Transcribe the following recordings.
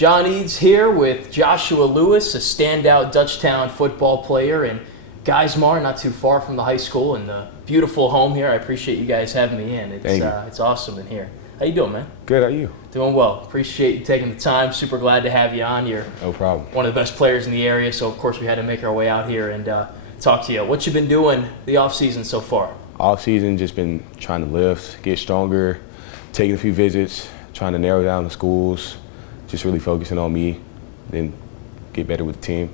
John Eads here with Joshua Lewis, a standout Dutchtown football player in Geismar, not too far from the high school, and the beautiful home here. I appreciate you guys having me in. It's awesome in here. How you doing, man? Good, how are you? Doing well. Appreciate you taking the time. Super glad to have you on. You're no problem. One of the best players in the area, so of course we had to make our way out here and talk to you. What you been doing the off season so far? Off season, just been trying to lift, get stronger, taking a few visits, trying to narrow down the schools, just really focusing on me, then get better with the team.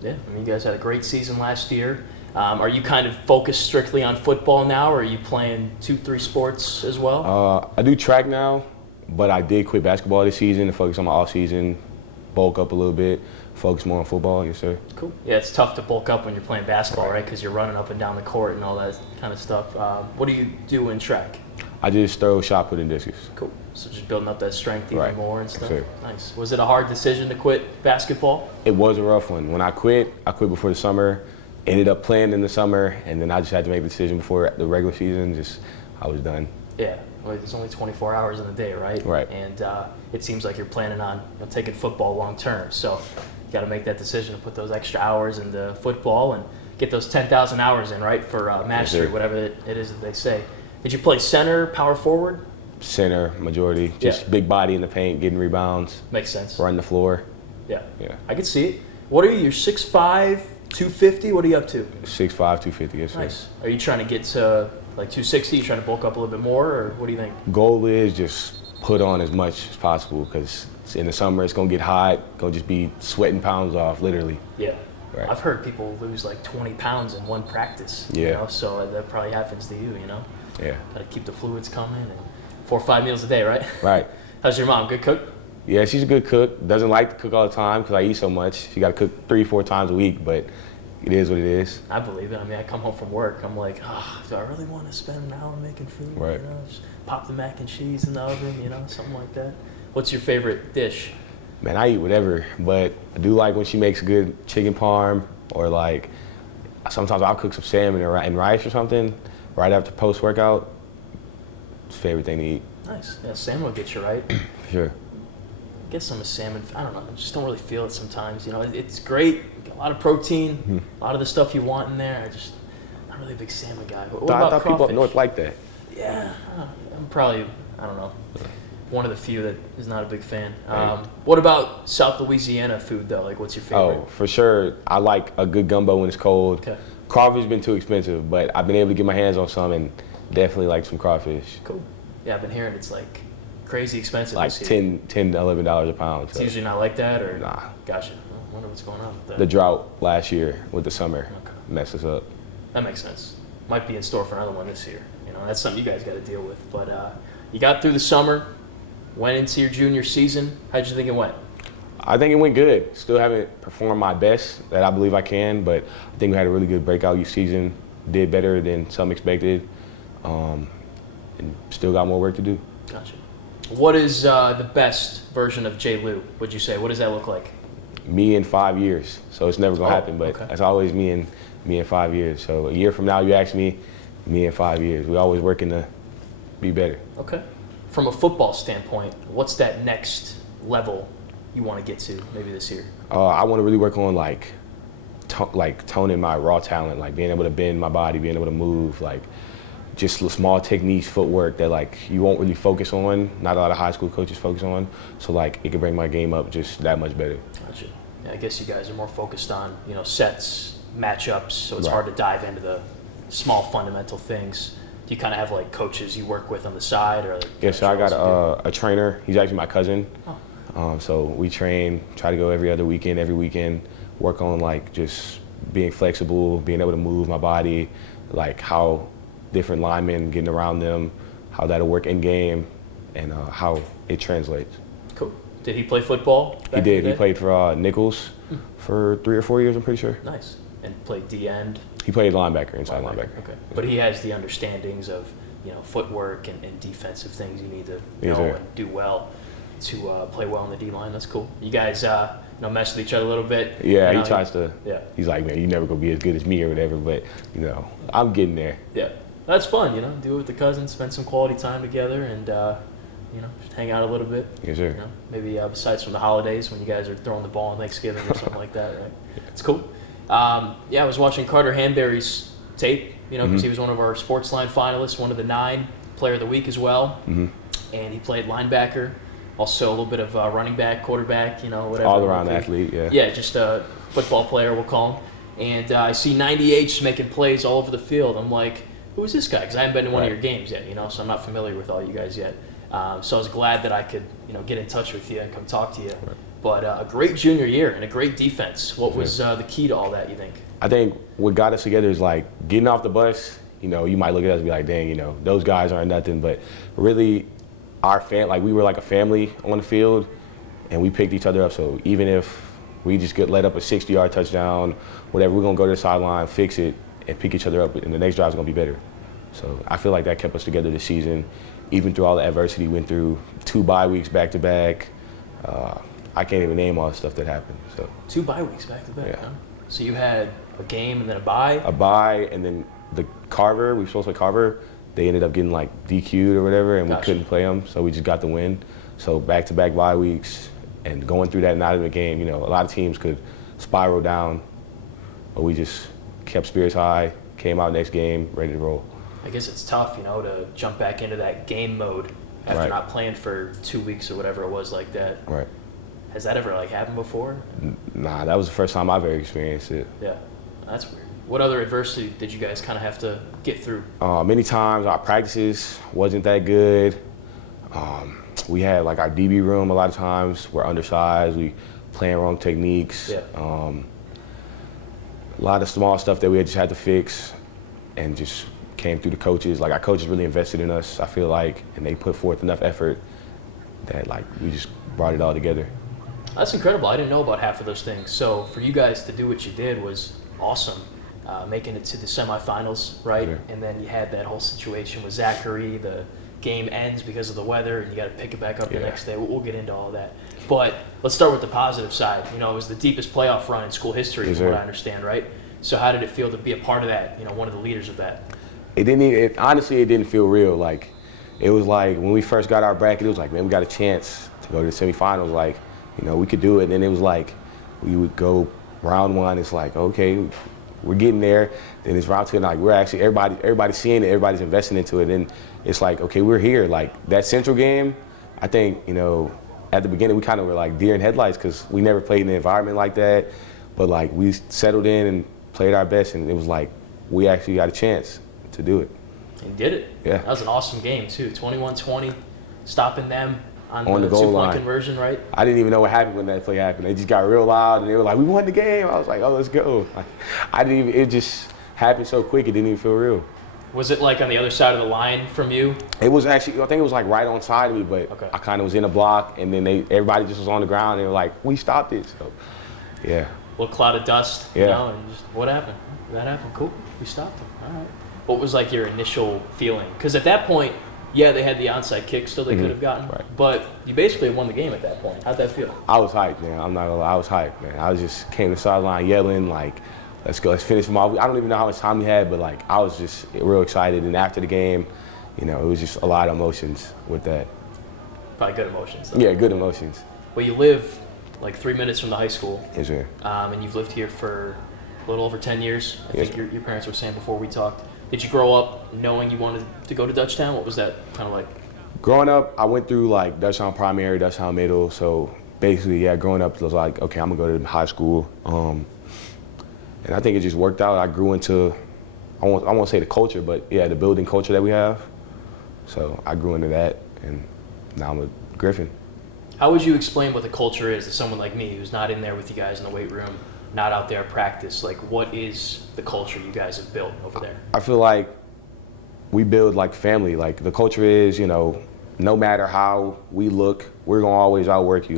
Yeah, I mean, you guys had a great season last year. Are you kind of focused strictly on football now, or are you playing 2-3 sports as well? I do track now, but I did quit basketball this season to focus on my off season, bulk up a little bit, focus more on football. Yes, sir. Cool. Yeah, it's tough to bulk up when you're playing basketball, right? Because you're running up and down the court and all that kind of stuff. What do you do in track? I just throw, shot put, and discus. Cool. So just building up that strength even more and stuff. Sure. Nice. Was it a hard decision to quit basketball? It was a rough one. When I quit before the summer. Ended up playing in the summer, and then I just had to make the decision before the regular season. I was done. Yeah. Well, there's only 24 hours in the day, right? Right. And it seems like you're planning on taking football long term. So you got to make that decision to put those extra hours into football and get those 10,000 hours in, right, for mastery, whatever it is that they say. Did you play center, power forward? Center, majority. Just big body in the paint, getting rebounds. Makes sense. Running the floor. Yeah. I can see it. What are you? You're 6'5", 250? What are you up to? 6'5", 250, yes, sir. Nice. Are you trying to get to like 260? You trying to bulk up a little bit more, or what do you think? Goal is just put on as much as possible, because in the summer it's going to get hot. Going to just be sweating pounds off, literally. Yeah. Right. I've heard people lose like 20 pounds in one practice. Yeah. You know? So that probably happens to you, you know? Yeah. Got to keep the fluids coming, and 4 or 5 meals a day, right? Right. How's your mom? Good cook? Yeah, she's a good cook. Doesn't like to cook all the time because I eat so much. She got to cook 3-4 times a week, but it is what it is. I believe it. I mean, I come home from work. I'm like, do I really want to spend an hour making food? Right. You know, just pop the mac and cheese in the oven, you know, something like that. What's your favorite dish? Man, I eat whatever, but I do like when she makes good chicken parm, or like sometimes I'll cook some salmon and rice or something right after post-workout. It's a favorite thing to eat. Nice. Yeah, salmon will get you right. Sure. I guess I'm a salmon. I don't know. I just don't really feel it sometimes. You know, it's great. A lot of protein, a lot of the stuff you want in there. I'm not really a big salmon guy. But what about I thought crawfish? people up north like that. Yeah, I'm probably, I don't know, one of the few that is not a big fan. What about South Louisiana food, though? Like, what's your favorite? Oh, for sure. I like a good gumbo when it's cold. Okay. Crawfish has been too expensive, but I've been able to get my hands on some and definitely like some crawfish. Cool. Yeah, I've been hearing it's like crazy expensive. Like this year. $10 to $11 a pound. It's usually not like that, or? Nah. Gotcha. I wonder what's going on with that. The drought last year with the summer messed us up. That makes sense. Might be in store for another one this year. You know, that's something you guys got to deal with. But you got through the summer, went into your junior season. How'd you think it went? I think it went good. Still haven't performed my best that I believe I can, but I think we had a really good breakout youth season. Did better than some expected, and still got more work to do. Gotcha. What is the best version of J. Lou, would you say? What does that look like? Me in 5 years. So it's never going to happen, but that's always me in 5 years. So a year from now, you ask me in 5 years. We're always working to be better. Okay. From a football standpoint, what's that next level you want to get to maybe this year? I want to really work on toning my raw talent, like being able to bend my body, being able to move, like just small techniques, footwork that like you won't really focus on. Not a lot of high school coaches focus on. So like it can bring my game up just that much better. Gotcha. Yeah, I guess you guys are more focused on, sets, matchups, so it's hard to dive into the small fundamental things. Do you kind of have like coaches you work with on the side, or? Like, yeah, so I got a trainer. He's actually my cousin. Oh. So we try to go every weekend, work on like just being flexible, being able to move my body, like how different linemen, getting around them, how that'll work in game, and how it translates. Cool. Did he play football? He did. He played for Nichols for 3 or 4 years, I'm pretty sure. Nice. And played D end? He played linebacker, inside linebacker. Okay. But he has the understandings of, footwork and defensive things you need to know and do well to play well on the D-line. That's cool. You guys, mess with each other a little bit. Yeah, he tries to. Yeah. He's like, man, you're never going to be as good as me or whatever, but, I'm getting there. Yeah. That's fun, do it with the cousins, spend some quality time together, and just hang out a little bit. Yes, sir. Maybe besides from the holidays when you guys are throwing the ball on Thanksgiving or something like that, right? It's cool. I was watching Carter Hanberry's tape, because he was one of our Sportsline finalists, one of the 9, Player of the Week as well. And he played linebacker, also a little bit of running back, quarterback, whatever. All-around athlete, yeah. Yeah, just a football player, we'll call him. And I see 90H making plays all over the field. I'm like, who is this guy? Because I haven't been to one of your games yet, so I'm not familiar with all you guys yet. So I was glad that I could, get in touch with you and come talk to you. Right. But a great junior year and a great defense. What was the key to all that, you think? I think what got us together is like getting off the bus. You might look at us and be like, dang, those guys aren't nothing. But really, we were like a family on the field, and we picked each other up. So even if we just let up a 60-yard touchdown, whatever, we're gonna go to the sideline, fix it, and pick each other up, and the next drive's gonna be better. So I feel like that kept us together this season, even through all the adversity. Went through 2 bye weeks back to back. I can't even name all the stuff that happened. So 2 bye weeks back to back. Yeah. Huh? So you had a game and then a bye. A bye, and then the Carver. We were supposed to play Carver. They ended up getting like DQ'd or whatever, and we couldn't play them. So we just got the win. So back to back bye weeks, and going through that night of the game. A lot of teams could spiral down, but we just kept spirits high. Came out next game ready to roll. I guess it's tough, to jump back into that game mode after not playing for 2 weeks or whatever it was like that. Right. Has that ever happened before? Nah, that was the first time I've ever experienced it. Yeah, that's weird. What other adversity did you guys kind of have to get through? Many times our practices wasn't that good. We had our DB room a lot of times. We're undersized. We playing wrong techniques. Yeah. A lot of small stuff that we just had to fix, and just came through the coaches. Our coaches really invested in us, I feel like, and they put forth enough effort that we just brought it all together. That's incredible. I didn't know about half of those things. So for you guys to do what you did was awesome. Making it to the semifinals, right? Sure. And then you had that whole situation with Zachary. The game ends because of the weather, and you got to pick it back up the next day. We'll get into all that. But let's start with the positive side. It was the deepest playoff run in school history, from what I understand, right? So how did it feel to be a part of that? One of the leaders of that. Honestly, it didn't feel real. It was when we first got our bracket, it was man, we got a chance to go to the semifinals. We could do it. And then it was we would go round 1. It's okay, we're getting there. Then it's round 2, and we're actually everybody's seeing it, everybody's investing into it. And it's okay, we're here. That Central game, I think at the beginning we kind of were deer in headlights because we never played in an environment like that. But we settled in and played our best, and it was we actually got a chance to do it. And did it. Yeah. That was an awesome game too. 21-20, stopping them on the goal 2-point line conversion, right? I didn't even know what happened when that play happened. They just got real loud, and they were we won the game. I was oh, let's go. It just happened so quick, it didn't even feel real. Was it on the other side of the line from you? It was actually, I think it was right on side of me, but I kind of was in a block, and then everybody just was on the ground, and they were we stopped it. So, yeah. A little cloud of dust, and just, what happened? That happened, cool. We stopped them, all right. What was your initial feeling? Because at that point, they had the onside kick still they could have gotten, but you basically won the game at that point. How'd that feel? I was hyped, man. I'm not gonna lie, I was hyped, man. I just came to the sideline yelling, let's go, let's finish them off. I don't even know how much time we had, but I was just real excited. And after the game, it was just a lot of emotions with that. Probably good emotions, though. Yeah, good emotions. Well, you live 3 minutes from the high school. Yes, sir. And you've lived here for a little over 10 years. I think your parents were saying before we talked. Did you grow up knowing you wanted to go to Dutchtown? What was that kind of like? Growing up, I went through Dutchtown primary, Dutchtown middle. So basically, growing up, it was okay, I'm gonna go to high school. And I think it just worked out. I grew into, I won't say the culture, but the building culture that we have. So I grew into that, and now I'm a Griffin. How would you explain what the culture is to someone like me who's not in there with you guys in the weight room, not out there at practice? What is the culture you guys have built over there? I feel we build family. The culture is, no matter how we look, we're gonna always outwork you.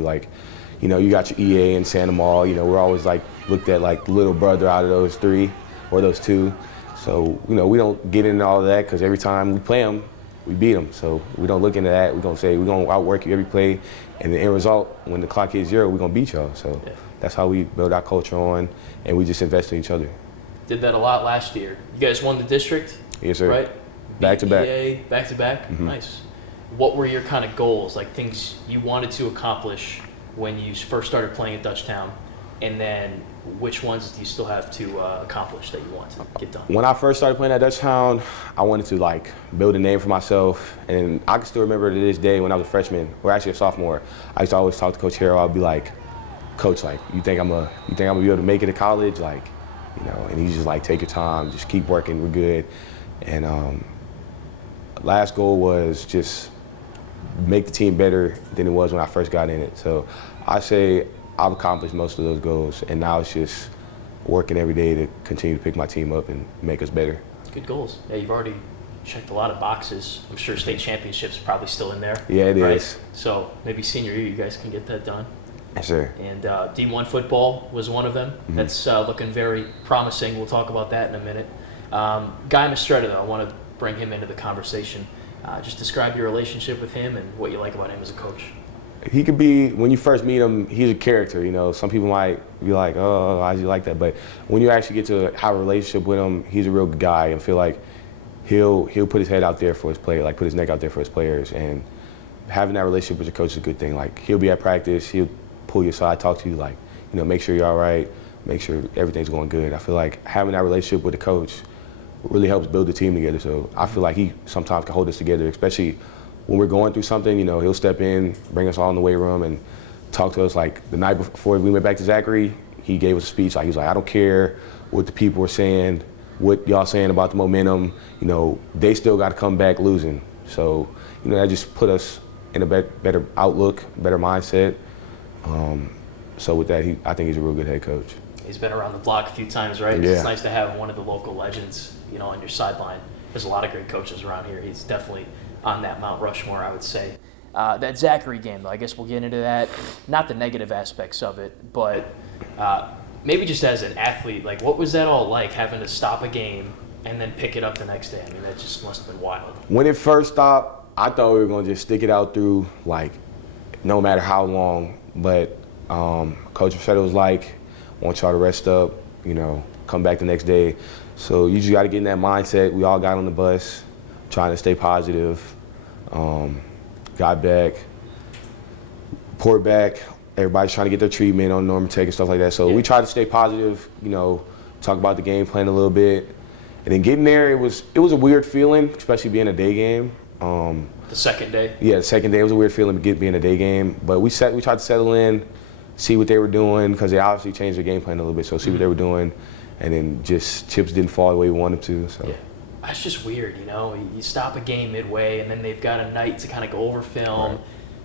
You got your EA and Santa Mall. We're always looked at the little brother out of those 3 or those 2. So we don't get into all of that because every time we play them, we beat them. So we don't look into that. We're gonna say we're gonna outwork you every play, and the end result, when the clock hits 0, we're gonna beat y'all. So that's how we build our culture on, and we just invest in each other. Did that a lot last year. You guys won the district. Yes, sir. Right. Back to back. EA, back to back. Mm-hmm. Nice. what were your kind of goals, like things you wanted to accomplish when you first started playing at Dutchtown, and then which ones do you still have to accomplish that you want to get done? When I first started playing at Dutchtown, I wanted to like build a name for myself, and I can still remember to this day when I was a freshman, or actually a sophomore, I used to always talk to Coach Harrell. I'd be like, Coach, like, you think I'm gonna be able to make it to college, like, you know? And he's just like, take your time, just keep working, we're good. And last goal was just make the team better than it was when I first got in it. So I say I've accomplished most of those goals, and now it's just working every day to continue to pick my team up and make us better. Good goals. Yeah, you've already checked a lot of boxes. I'm sure state championships probably still in there. Yeah, it right? is. So maybe senior year you guys can get that done. Yes, sir. And D1 football was one of them. Mm-hmm. That's looking very promising. We'll talk about that in a minute. Guy Mistretta, though, I want to bring him into the conversation. Just describe your relationship with him and what you like about him as a coach. He could be, when you first meet him, he's a character, you know. Some people might be like, oh, why do you like that? But when you actually get to have a relationship with him, he's a real good guy, and feel like he'll put his head out there for his player, like put his neck out there for his players. And having that relationship with your coach is a good thing. Like, he'll be at practice, he'll pull you aside, talk to you, like, you know, make sure you're all right, make sure everything's going good. I feel like having that relationship with the coach really helps build the team together. So I feel like he sometimes can hold us together, especially when we're going through something. You know, he'll step in, bring us all in the weight room, and talk to us. Like the night before we went back to Zachary, he gave us a speech. Like, he was like, I don't care what the people are saying, what y'all saying about the momentum. You know, they still got to come back losing. So, you know, that just put us in a better outlook, better mindset. So with that, I think he's a real good head coach. He's been around the block a few times, right? Yeah. It's nice to have one of the local legends, you know, on your sideline. There's a lot of great coaches around here. He's definitely on that Mount Rushmore, I would say. That Zachary game, though, I guess we'll get into that. Not the negative aspects of it, but maybe just as an athlete, like, what was that all like, having to stop a game and then pick it up the next day? I mean, that just must have been wild. When it first stopped, I thought we were going to just stick it out through, like, no matter how long. But Coach Mistretta was like, I want y'all to rest up, you know, come back the next day. So you just got to get in that mindset. We all got on the bus, trying to stay positive. Got back, poured back. Everybody's trying to get their treatment on Norman Tech and stuff like that. So we tried to stay positive, you know, talk about the game plan a little bit. And then getting there, it was a weird feeling, especially being a day game. The second day? Yeah, the second day. It was a weird feeling being a day game. But we tried to settle in, see what they were doing, because they obviously changed their game plan a little bit, so see what they were doing. And then just chips didn't fall the way we wanted them to. So. Yeah. That's just weird, you know? You stop a game midway, and then they've got a night to kind of go over film,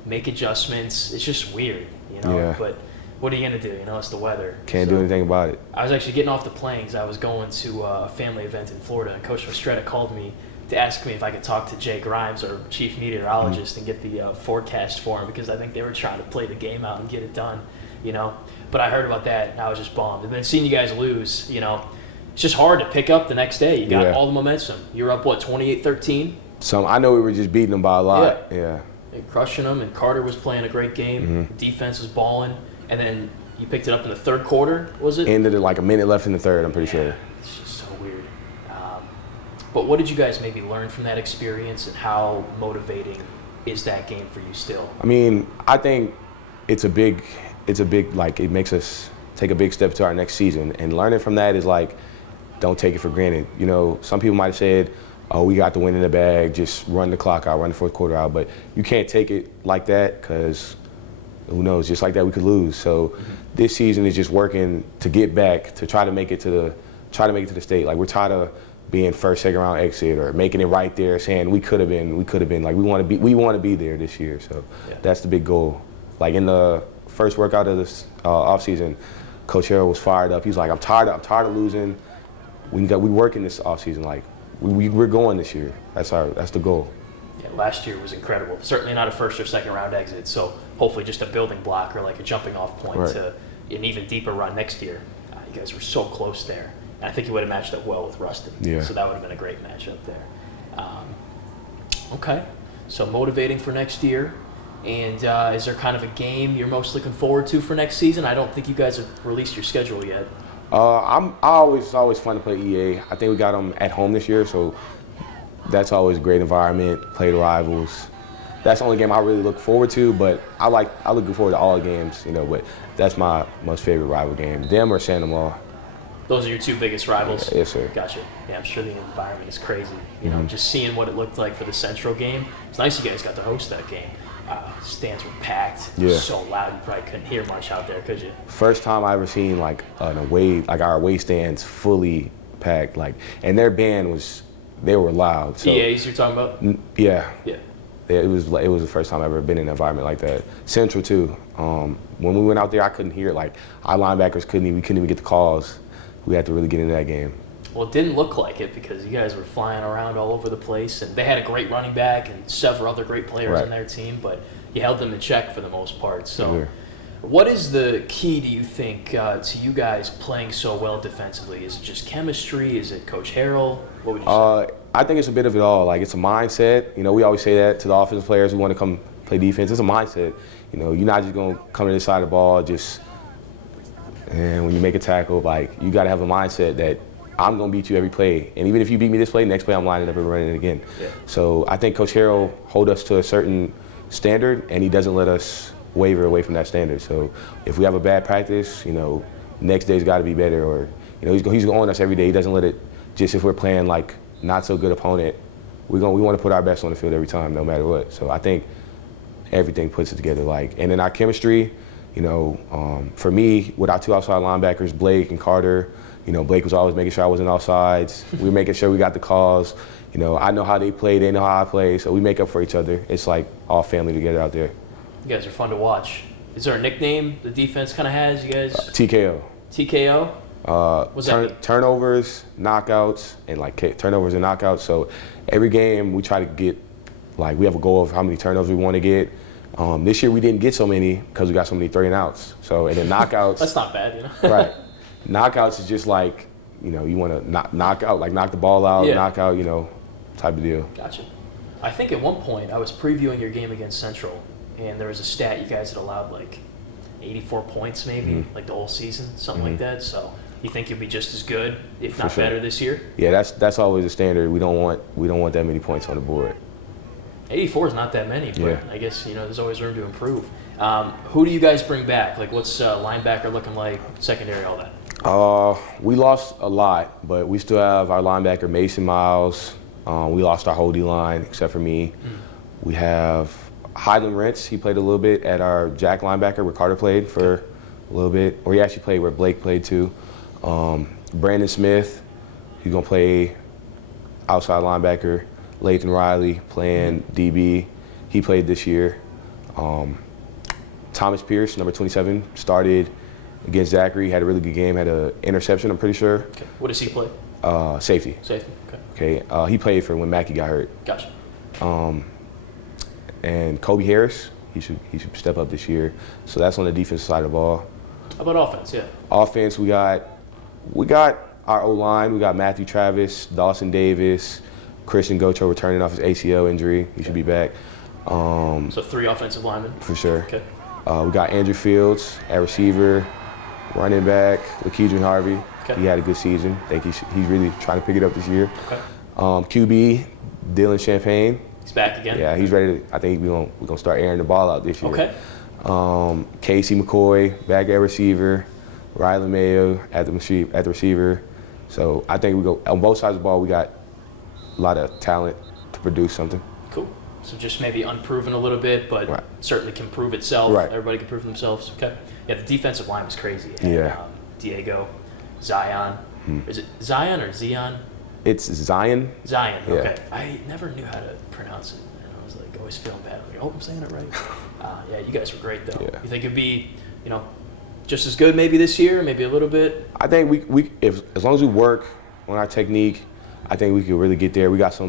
make adjustments. It's just weird, you know? Yeah. But what are you going to do? You know, it's the weather. Can't do anything about it. I was actually getting off the plane because I was going to a family event in Florida, and Coach Mistretta called me to ask me if I could talk to Jay Grimes, our chief meteorologist, and get the forecast for him, because I think they were trying to play the game out and get it done, you know? But I heard about that, and I was just bummed. And then seeing you guys lose, you know, it's just hard to pick up the next day. You got all the momentum. You're up, what, 28-13? I know we were just beating them by a lot. Yeah. And crushing them, and Carter was playing a great game. Defense was balling. And then you picked it up in the third quarter, was it? Ended it like a minute left in the third, I'm pretty sure. It's just so weird. But what did you guys maybe learn from that experience, and how motivating is that game for you still? I mean, I think it's a big, like, it makes us take a big step to our next season. And learning from that is like, don't take it for granted. You know, some people might have said, oh, we got the win in the bag, just run the clock out, run the fourth quarter out. But you can't take it like that, because who knows, just like that we could lose. So this season is just working to get back, to try to make it to the state. Like, we're tired of being first, second round exit, or making it right there, saying we could have been. Like, we want to be there this year. So that's the big goal. Like, in the first workout of this offseason, Coach Harrell was fired up. He's like, I'm tired of losing. We working this offseason. Like, we're going this year. That's the goal. Yeah, last year was incredible. Certainly not a first or second round exit. So hopefully just a building block, or like a jumping off point to an even deeper run next year. You guys were so close there. And I think you would have matched up well with Rustin. Yeah. So that would have been a great matchup there. Okay. So motivating for next year. And is there kind of a game you're most looking forward to for next season? I don't think you guys have released your schedule yet. It's always fun to play EA. I think we got them at home this year, so that's always a great environment. Play the rivals. that's the only game I really look forward to. But I look forward to all the games, you know. But that's my most favorite rival game. Them or Santa Maria. Those are your two biggest rivals? Yes, sir. Gotcha. Yeah, I'm sure the environment is crazy. You know, just seeing what it looked like for the Central game. It's nice you guys got to host that game. Stands were packed. Yeah. So loud you probably couldn't hear much out there, could you? First time I ever seen like our away stands fully packed. And their band they were loud. So, EAs you're talking about? Yeah. Yeah. It was the first time I've ever been in an environment like that. Central too. When we went out there, I couldn't hear it. Like our linebackers couldn't even get the calls. We had to really get into that game. Well, it didn't look like it because you guys were flying around all over the place, and they had a great running back and several other great players on their team, but you held them in check for the most part. So, what is the key, do you think, to you guys playing so well defensively? Is it just chemistry? Is it Coach Harrell? What would you say? I think it's a bit of it all. Like, it's a mindset. You know, we always say that to the offensive players who want to come play defense. It's a mindset. You know, you're not just going to come to this side of the ball and when you make a tackle, like, you got to have a mindset that I'm going to beat you every play. And even if you beat me this play, next play I'm lining up and running it again. Yeah. So I think Coach Harrell hold us to a certain standard, and he doesn't let us waver away from that standard. So if we have a bad practice, you know, next day's got to be better. Or, you know, he's on us every day. He doesn't let it, just if we're playing like not so good opponent, we want to put our best on the field every time, no matter what. So I think everything puts it together. And then our chemistry, you know, for me, with our two outside linebackers, Blake and Carter, you know, Blake was always making sure I wasn't offsides. We were making sure we got the calls. You know, I know how they play, they know how I play, so we make up for each other. It's like all family together out there. You guys are fun to watch. Is there a nickname the defense kind of has? You guys? TKO. TKO? What's that? Turnovers, knockouts, and turnovers and knockouts. So every game we try to get, we have a goal of how many turnovers we want to get. This year we didn't get so many because we got so many 3-and-outs. So, and then knockouts. That's not bad, you know? Right. Knockouts is just you know, you want to knock out, knock the ball out, knock out, you know, type of deal. Gotcha. I think at one point I was previewing your game against Central, and there was a stat you guys had allowed 84 points maybe, the whole season, something like that. So you think you'll be just as good, if not better, this year? Yeah, that's always the standard. We don't want that many points on the board. 84 is not that many, but I guess, you know, there's always room to improve. Who do you guys bring back? What's linebacker looking like, secondary, all that? We lost a lot, but we still have our linebacker, Mason Miles. We lost our whole D-line, except for me. We have Highland Rentz. He played a little bit at our Jack linebacker, where Carter played for a little bit. Or he actually played where Blake played too. Brandon Smith, he's going to play outside linebacker. Lathan Riley playing DB. He played this year. Thomas Pierce, number 27, started against Zachary, had a really good game, had an interception, I'm pretty sure. Okay. What does he play? Safety. Safety, okay. Okay, he played for when Mackey got hurt. Gotcha. And Kobe Harris, he should step up this year. So that's on the defensive side of the ball. How about offense, Offense, we got our O-line. We got Matthew Travis, Dawson Davis, Christian Gocho returning off his ACL injury. He should be back. So 3 offensive linemen? For sure. Okay. We got Andrew Fields at receiver. Running back, LaKeedron Harvey. Okay. He had a good season. I think he's really trying to pick it up this year. Okay. QB, Dylan Champagne. He's back again? Yeah, he's ready. I think we're gonna start airing the ball out this year. Okay. Casey McCoy, back at receiver. Rylan Mayo at the receiver. So I think we go on both sides of the ball. We got a lot of talent to produce something. Cool. So just maybe unproven a little bit, but certainly can prove itself. Right. Everybody can prove themselves. Okay. Yeah, the defensive line was crazy. Diego, Zion. Is it Zion or Zion? It's Zion. Zion, okay. I never knew how to pronounce it, and I was always feeling bad. I hope I'm saying it right. Yeah, you guys were great, though. Yeah. You think it'd be, just as good maybe this year, maybe a little bit? I think we as long as we work on our technique, I think we could really get there. We got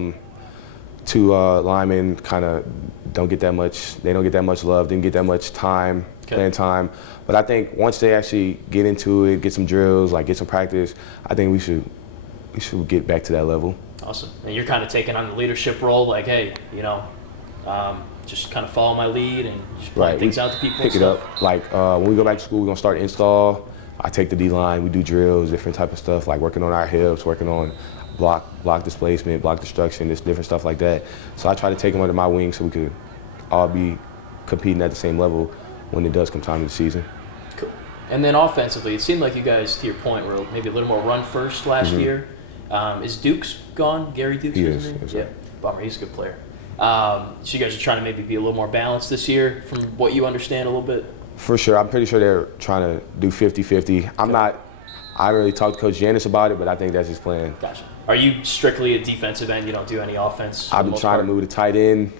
two linemen kind of don't get that much love, didn't get that much playing time. But I think once they actually get into it, get some drills, get some practice, I think we should get back to that level. Awesome. And you're kind of taking on the leadership role, hey, just kind of follow my lead and just point things out to people. Pick it up. When we go back to school, we're gonna start install. I take the D-line, we do drills, different type of stuff, working on our hips, working on block displacement, block destruction, just different stuff like that. So I try to take them under my wing so we could all be competing at the same level when it does come time to the season. Cool. And then offensively, it seemed like you guys, to your point, were maybe a little more run first last year. Is Dukes gone? Gary Dukes? He is. Yeah. Bummer. He's a good player. So you guys are trying to maybe be a little more balanced this year, from what you understand a little bit? For sure. I'm pretty sure they're trying to do 50-50. I haven't really talked to Coach Janis about it, but I think that's his plan. Gotcha. Are you strictly a defensive end? You don't do any offense? I've been trying to move to tight end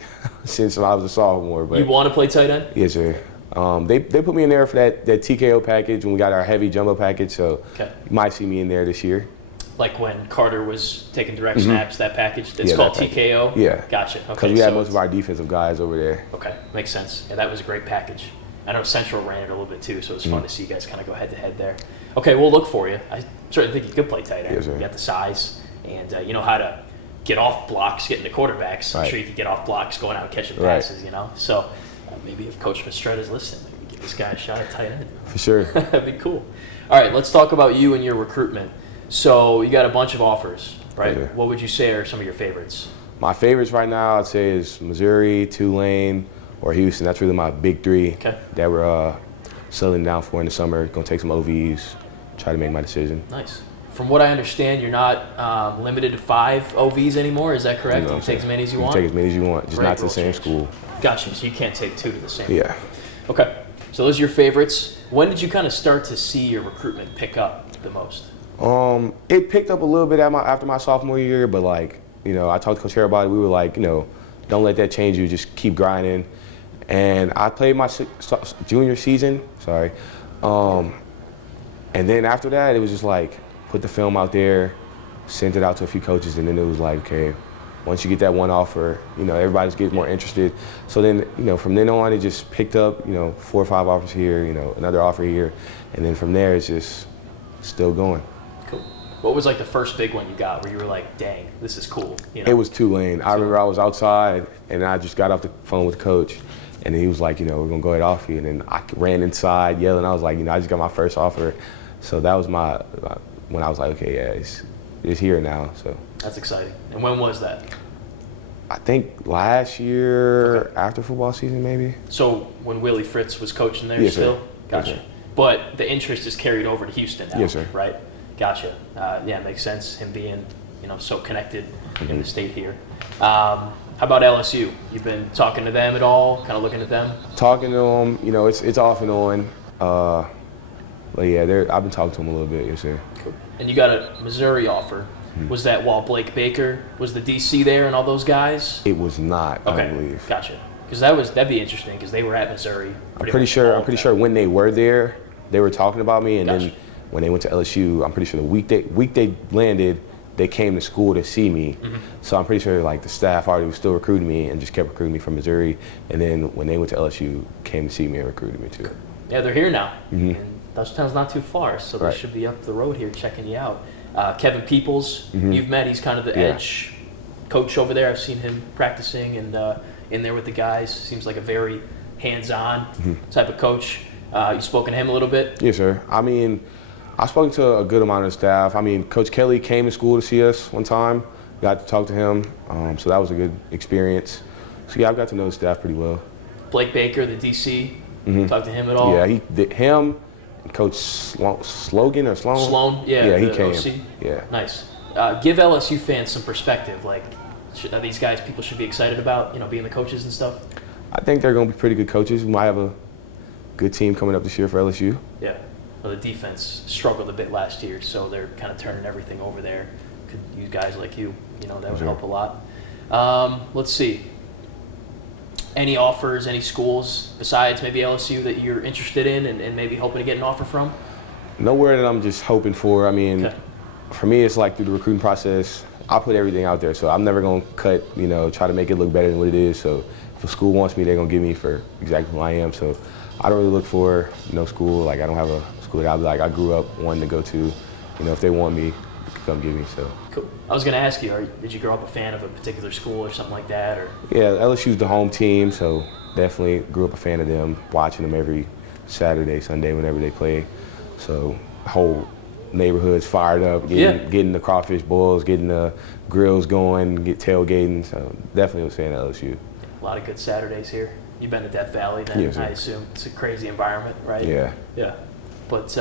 since I was a sophomore. But you want to play tight end? Yes, sir. They put me in there for that TKO package when we got our heavy jumbo package, so you might see me in there this year. Like when Carter was taking direct snaps, that package? It's called TKO? Yeah. Gotcha. Okay. Because we had most of our defensive guys over there. Okay, makes sense. Yeah, that was a great package. I know Central ran it a little bit too, so it was fun to see you guys kind of go head-to-head there. Okay, we'll look for you. I certainly think you could play tight end. Yes, sir. You got the size, and you know how to get off blocks, get into quarterbacks. I'm sure you could get off blocks going out and catching passes, you know. So maybe if Coach Mistretta is listening, maybe give this guy a shot at tight end. For sure. That'd be cool. All right, let's talk about you and your recruitment. So you got a bunch of offers, right? Yeah. What would you say are some of your favorites? My favorites right now, I'd say, is Missouri, Tulane, or Houston. That's really my big three that we're settling down for in the summer. Going to take some OVs, try to make my decision. Nice. From what I understand, you're not limited to 5 OVs anymore. Is that correct? You can take as many as you want? You can take as many as you want, just not to the same school. Gotcha. So you can't take 2 to the same. Yeah. Okay. So those are your favorites. When did you kind of start to see your recruitment pick up the most? It picked up a little bit after my sophomore year, but like, you know, I talked to Coach Harry about it. We were like, you know, don't let that change you. Just keep grinding. And I played my junior season, and then after that, it was just like, put the film out there, sent it out to a few coaches, and then it was like, okay, once you get that one offer, you know, everybody's getting more interested. So then, you know, from then on, it just picked up, you know, 4 or 5 offers here, you know, another offer here, and then from there, it's just still going. Cool. What was like the first big one you got where you were like, dang, this is cool? You know? It was Tulane. I remember I was outside, and I just got off the phone with the coach, and he was like, you know, we're going to go ahead off you. And then I ran inside yelling. I was like, you know, I just got my first offer. So that was when I was like, okay, yeah, it's here now. So that's exciting. And when was that? I think last year after football season, maybe. So when Willie Fritz was coaching there still? Sir. Gotcha. Yes, sir. But the interest is carried over to Houston now, yes, sir. Right? Gotcha. Yeah, it makes sense, him being, you know, so connected in the state here. How about LSU? You've been talking to them at all, kind of looking at them? Talking to them, you know, it's off and on. But yeah, I've been talking to them a little bit, yes, sir. Cool. And you got a Missouri offer. Was that while Blake Baker was the DC there and all those guys? It was not, I believe. Gotcha. Because that'd be interesting because they were at Missouri. I'm pretty sure when they were there, they were talking about me, and then when they went to LSU, I'm pretty sure the week they landed, they came to school to see me. So I'm pretty sure like the staff already was still recruiting me and just kept recruiting me from Missouri. And then when they went to LSU, came to see me and recruited me too. Yeah, they're here now. And Dutchtown's not too far, so they should be up the road here checking you out. Kevin Peoples, you've met. He's kind of the edge coach over there. I've seen him practicing and in there with the guys. Seems like a very hands-on type of coach. You spoken to him a little bit? Yes, sir. I mean, I've spoken to a good amount of the staff. I mean, Coach Kelly came to school to see us one time. Got to talk to him, so that was a good experience. So yeah, I've got to know the staff pretty well. Blake Baker, the DC, talk to him at all? Yeah, him and Coach Sloan. Sloan, yeah, he came. OC? Yeah. Nice. Give LSU fans some perspective. Like, are these guys people should be excited about, you know, being the coaches and stuff? I think they're going to be pretty good coaches. We might have a good team coming up this year for LSU. Yeah. Well, the defense struggled a bit last year, so they're kind of turning everything over there. Could use guys like you know, that would help a lot. Let's see. Any offers, any schools besides maybe LSU that you're interested in and maybe hoping to get an offer from? Nowhere that I'm just hoping for. I mean, for me, it's like through the recruiting process, I put everything out there. So I'm never going to cut, you know, try to make it look better than what it is. So if a school wants me, they're going to give me for exactly who I am. So I don't really look for no school. Like, I don't have a school that I'll be like, I grew up wanting to go to. You know, if they want me, they can come get me. So. Cool. I was going to ask you, did you grow up a fan of a particular school or something like that? Or? Yeah, LSU's the home team, so definitely grew up a fan of them, watching them every Saturday, Sunday, whenever they play. So the whole neighborhood's fired up, getting the crawfish boils, getting the grills going, get tailgating. So definitely was a fan of LSU. A lot of good Saturdays here. You've been to Death Valley then, Yes, sir. I assume. It's a crazy environment, right? Yeah. Yeah. But,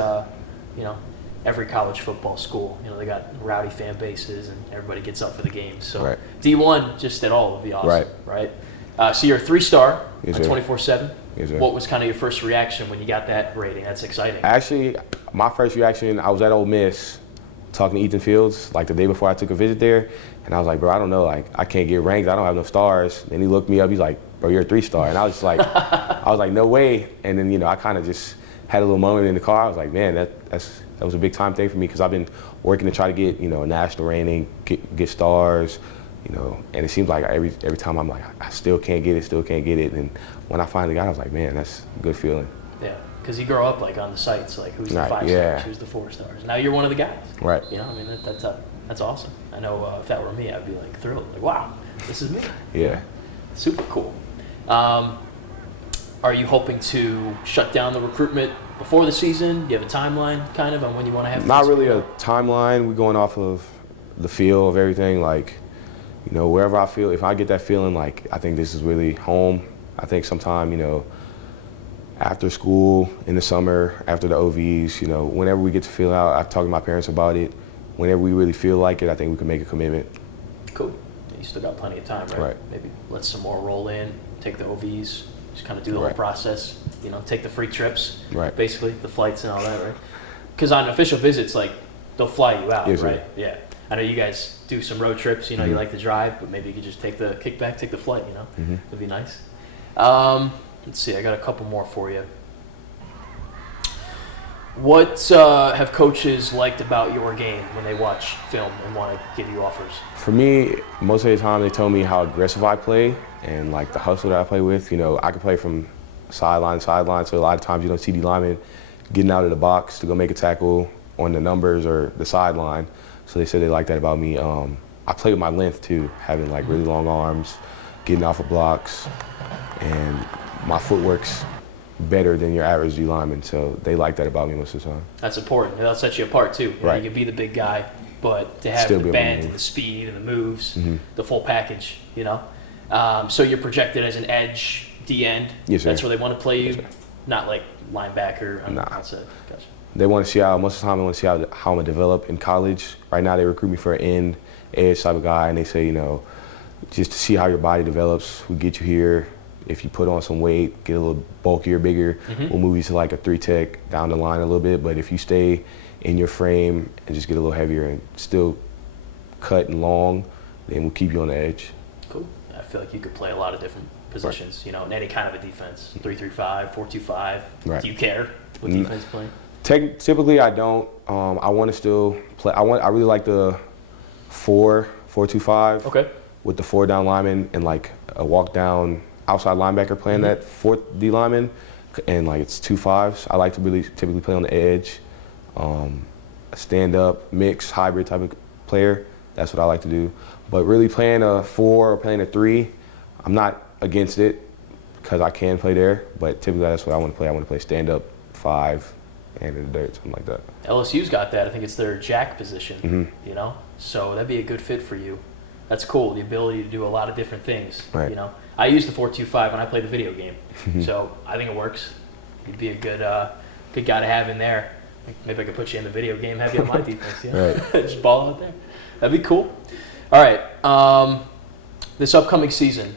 you know, every college football school, you know, they got rowdy fan bases and everybody gets up for the games. So Right. D1 just at all would be awesome, Right. So you're a 3-star Yes, on sir. 24/7. Yes, sir. What was kind of your first reaction when you got that rating? That's exciting. Actually, my first reaction, I was at Ole Miss talking to Ethan Fields like the day before I took a visit there, and I was like, bro, I don't know, like I can't get ranked, I don't have no stars. And he looked me up, he's like, bro, you're a 3-star, and I was like, no way. And then I kind of just had a little moment in the car. I was like, man, that was a big time thing for me because I've been working to try to get a national rating, get stars, and it seems like every time I'm like, I still can't get it, and when I finally got it, I was like, man, that's a good feeling. Yeah, because you grow up like on the sites, like who's the Right, 5 yeah. stars, who's the 4 stars. Now you're one of the guys. Right. I mean, that's awesome. I know if that were me, I'd be like thrilled, like wow, this is me. Yeah. Super cool. Are you hoping to shut down the recruitment before the season? Do you have a timeline kind of on when you want to have? Not really a timeline. We're going off of the feel of everything. Like, wherever I feel, if I get that feeling, like I think this is really home. I think sometime, after school in the summer, after the OVs, whenever we get to feel out, I've talked to my parents about it. Whenever we really feel like it, I think we can make a commitment. Cool. You still got plenty of time, right? Right. Maybe let some more roll in, take the OVs, just kind of do the whole Right. process, take the free trips, Right. basically, the flights and all that, right? Because on official visits, like, they'll fly you out, Yes, sir. right? Yeah. I know you guys do some road trips, you like to drive, but maybe you could just take the kickback, take the flight, It'd be nice. Let's see, I got a couple more for you. What have coaches liked about your game when they watch film and want to give you offers? For me, most of the time they tell me how aggressive I play and like the hustle that I play with. I can play from sideline to sideline, so a lot of times you don't see the lineman getting out of the box to go make a tackle on the numbers or the sideline. So they said they like that about me. I play with my length too, having like really long arms, getting off of blocks, and my footwork's better than your average D lineman, so they like that about me most of the time. That's important. That'll set you apart too. Right. You can be the big guy, but to have Still the be able to bend move. and the speed and the moves, the full package, So you're projected as an edge D end. Yes, sir. That's where they want to play you, Yes, sir. not like linebacker on the Nah. outside. Gotcha. They want to see most of the time they want to see how I'm gonna develop in college. Right now they recruit me for an end, edge type of guy, and they say, just to see how your body develops, we get you here. If you put on some weight, get a little bulkier, bigger, we'll move you to like a 3 tech down the line a little bit. But if you stay in your frame and just get a little heavier and still cut and long, then we'll keep you on the edge. Cool. I feel like you could play a lot of different positions, in any kind of a defense. 3-3-5, 4-2-5. Right. Do you care what defense you're playing? Typically, I don't. I want to still play. I really like the 4-2-5 Okay. with the 4 down lineman and like a walk down outside linebacker playing that 4th D lineman, and like it's 2 5s. I like to really typically play on the edge, a stand up, mix, hybrid type of player. That's what I like to do. But really playing a 4 or playing a 3, I'm not against it because I can play there. But typically that's what I want to play. I want to play stand up 5 and in the dirt, something like that. LSU's got that. I think it's their jack position, So that'd be a good fit for you. That's cool, the ability to do a lot of different things, Right. I use the 4-2-5 when I play the video game, so I think it works. You'd be a good guy to have in there. Maybe I could put you in the video game, have you on my defense, Right. Just ball out there. That'd be cool. All right, this upcoming season,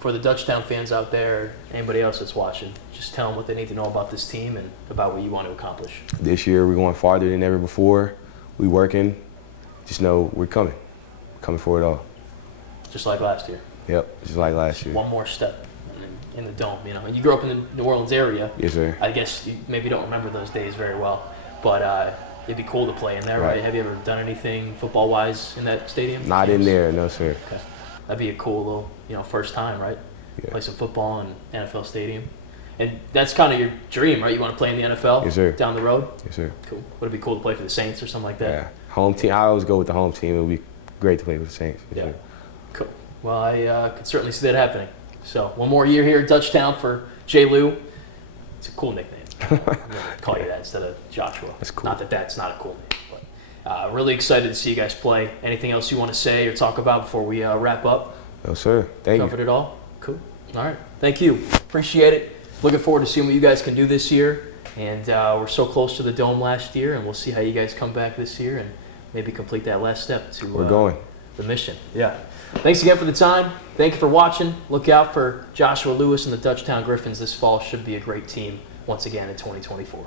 for the Dutchtown fans out there, anybody else that's watching, just tell them what they need to know about this team and about what you want to accomplish. This year we're going farther than ever before. We working. Just know we're coming for it all. Just like last year. Yep, just like last year. One more step in the dome, And you grew up in the New Orleans area. Yes, sir. I guess you maybe don't remember those days very well, but it'd be cool to play in there, right? Right. Have you ever done anything football-wise in that stadium? Not in there, no, sir. Okay. That'd be a cool little, first time, right? Yeah. Play some football in NFL stadium. And that's kind of your dream, right? You want to play in the NFL Yes, sir. down the road? Yes, sir. Cool. Would it be cool to play for the Saints or something like that? Yeah. Home team. I always go with the home team. It would be great to play with the Saints. Yes, Yeah. sir. Cool. Well, I could certainly see that happening. So one more year here at Dutchtown for J. Lou. It's a cool nickname. I'm going to call you that instead of Joshua. That's cool. Not that that's not a cool name, but really excited to see you guys play. Anything else you want to say or talk about before we wrap up? No, sir. Thank you. Covered it all? Cool. All right. Thank you. Appreciate it. Looking forward to seeing what you guys can do this year. And we're so close to the Dome last year, and we'll see how you guys come back this year and maybe complete that last step to We're going. The mission. Yeah. Thanks again for the time. Thank you for watching. Look out for Joshua Lewis and the Dutchtown Griffins this fall. Should be a great team once again in 2024.